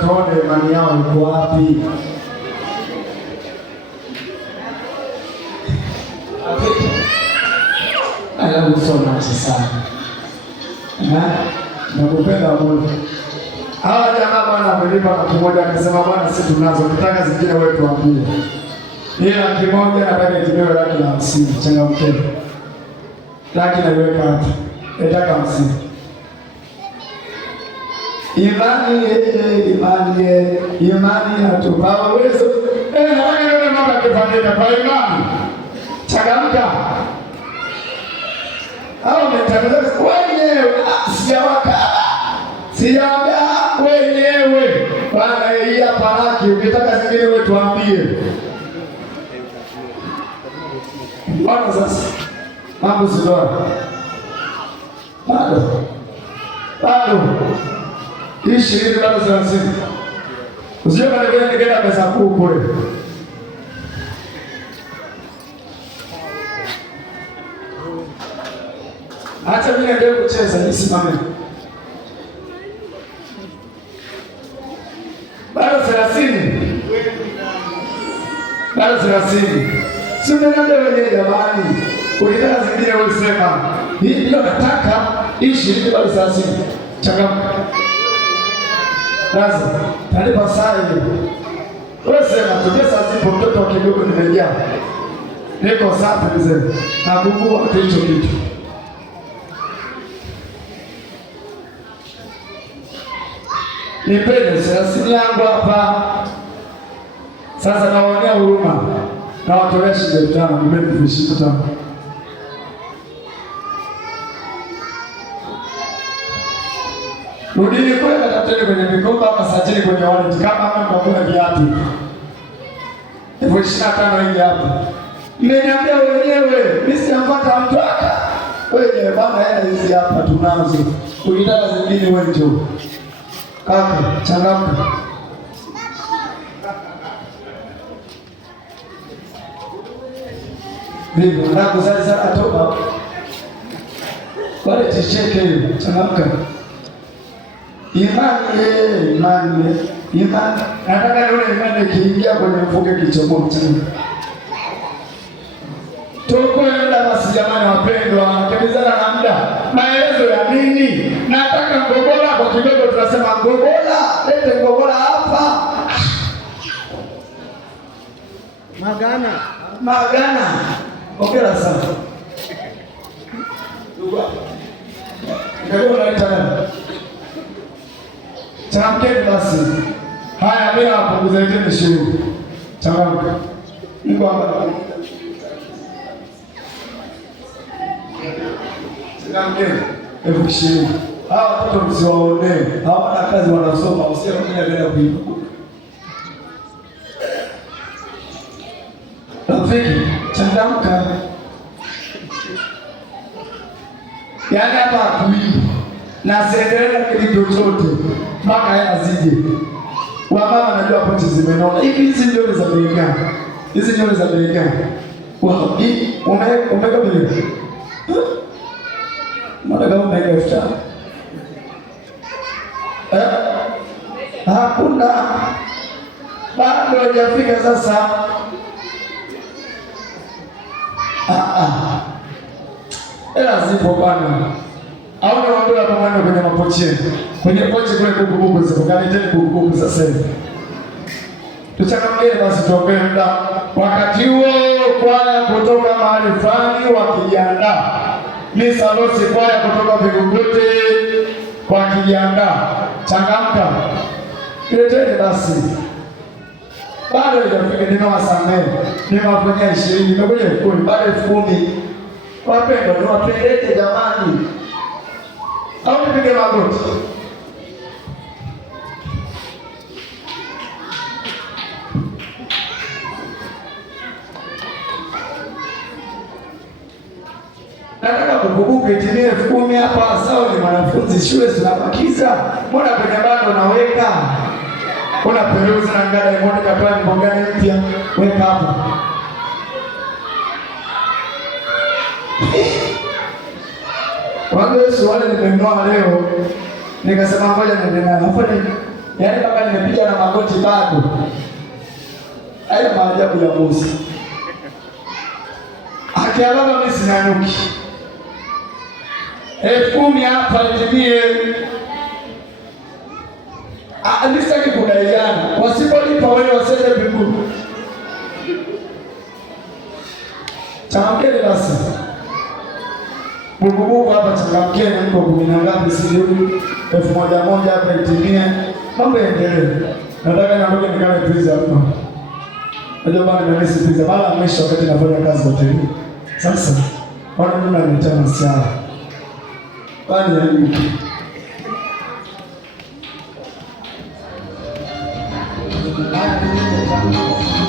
tuone imani yao iko wapi. I love you so much sana. Nakupenda Mungu. Hawa jamaa bwana amelipa laki moja akisema bwana sisi tunazo tutaka zingine wewe tuambie. Hii laki moja nataka itibiwe laki na 50. Changamkeni. Laki na iweka hapa. Nataka 50. Imani inatupa uwezo. Nataka nione mambo yakifanyika kwa imani. Changamka. Hao mtaanza wenyewe sijaambia wenyewe bana hii hapa laki ukitaka zingine wewe tuambie. Bwana sasa mambo sio bado hii shilingi bado 30. Usije kale ningenda pesa kubwa. Acha mimi ndio kucheza nisimame. Bado 30. Bado 30. Si unaenda wewe jamani. Ukitaka zingine wewe sema. Hii ndio nataka hii shilingi bado 30. Changamka. Lazima talipa saa hiyo. Wewe sema tu pesa zipo mtoto kidogo nimejaa. Niko safi mzee. Na Mungu atoe hicho kitu. Nipende 30 yangu hapa. Sasa nawaonea huruma. Na watolea shilingi 5, nimepe shilingi 5. Rudini kwenda kateni kwenye mikoba ama sajili kwenye wallet kama kuna viatu. 25,000 hii hapa. Mmeniambia wenyewe, mimi siampata mtu hata. Wewe bana hela hizi hapa tunazo. Ukitaka zingine wewe njoo. Kaka, changamka. Bibi, ndio sasa atoka. Wale ticheke hiyo, changamka. Imani. Nataka yule imani kiingia kwenye mfuke kichomo mchana. Tukwenda basi jamani wapendwa, kemizana na muda. Maelezo ya nini? Nataka ngogola kwa kidogo tunasema ngogola, lete ngogola hapa. Magana. Ongera sana. Ndio unaita nani? Changamkeni basi. Haya mimi napunguza ile shilingi. Changamka. Mungu ambariki. Changamkeni. Hebu kishirini. Hawa watoto msiwaonee. Hawana kazi wanasoma, usione bila kuibuka. Rafiki, changamka. Yaani hapa kuibu. Na siendelee kitu chochote mpaka hela zije. Wamama najua pochi zimenona. Hizi ndio za bei gani? Hizi ndio za bei gani? Wao, hii umeweka bei. Mbona kama umeweka 5,000? Hakuna. Bado hajafika sasa. Hela zipo bwana. Au na watu wa pamoja kwenye mapochi yenu. Kwenye pochi kule bubu ziko. Kaleteni bubu sasa hivi. Tuchangamkie basi tuombe muda. Wakati huo kwaya kutoka mahali fulani wakijiandaa. Ni Salosi kwaya kutoka Vingunguti wakijiandaa. Changamka. Leteni basi. Bado hajafika nimewasamehe. Nimewafanyia 20, nimekuja 10, bado 10. Wapendwa, niwapendeze jamani. Au nipige magoti. Nataka kukumbuka itimie 10 hapa. Sawa, ni mwanafunzi shule tunabakiza. Mbona kwenye bando naweka? Kuna peruzi na ngada imoja kapani mbogani mpya. Weka hapa. Wale swali nimenunua leo. Nikasema ngoja niende nayo. Hapo Yaani mpaka nimepiga na magoti bado. Hayo maajabu ya Musa. Akialama mimi sinanuki. 10,000 hapa itimie. Alisitaki kudaiana. Wasipolipa wewe wasende mbinguni. Changamkeni basi. Bububu hapa changamkeni, mko 10 na ngapi sijui 1,000 hapa itimie. Mambo yaendelee. Nataka niondoke nikale pizza hapa. Najua bado nimesi pizza. Mara mwisho wakati nafanya kazi hoteli. Sasa wana mimi naniita masiara. Bani ya nini? Haya ni